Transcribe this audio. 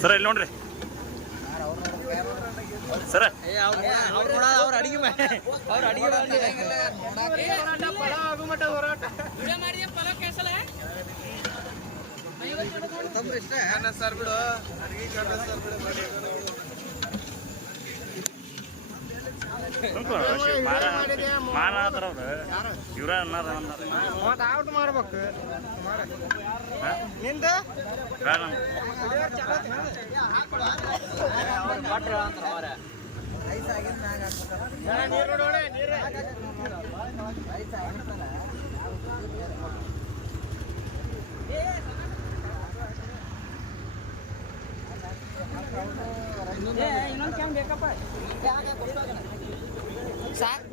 ಸರ ಇಲ್ಲಿ ನೋಡ್ರಿ ಸರ ಅವ್ರ ಅಡಿಗೆ ಅವ್ರ ಅಡಿಗೆ ಸರ್ ಬಿಡು ಮಾರಾದ್ರ ಅವ್ರು ಇವ್ರ ಔಟ್ ಮಾಡ್ಬೇಕು ನಿಂದ ಇನ್ನೊಂದು ಕ್ಯಾನ್ ಬೇಕಪ್ಪ ಸಾಕು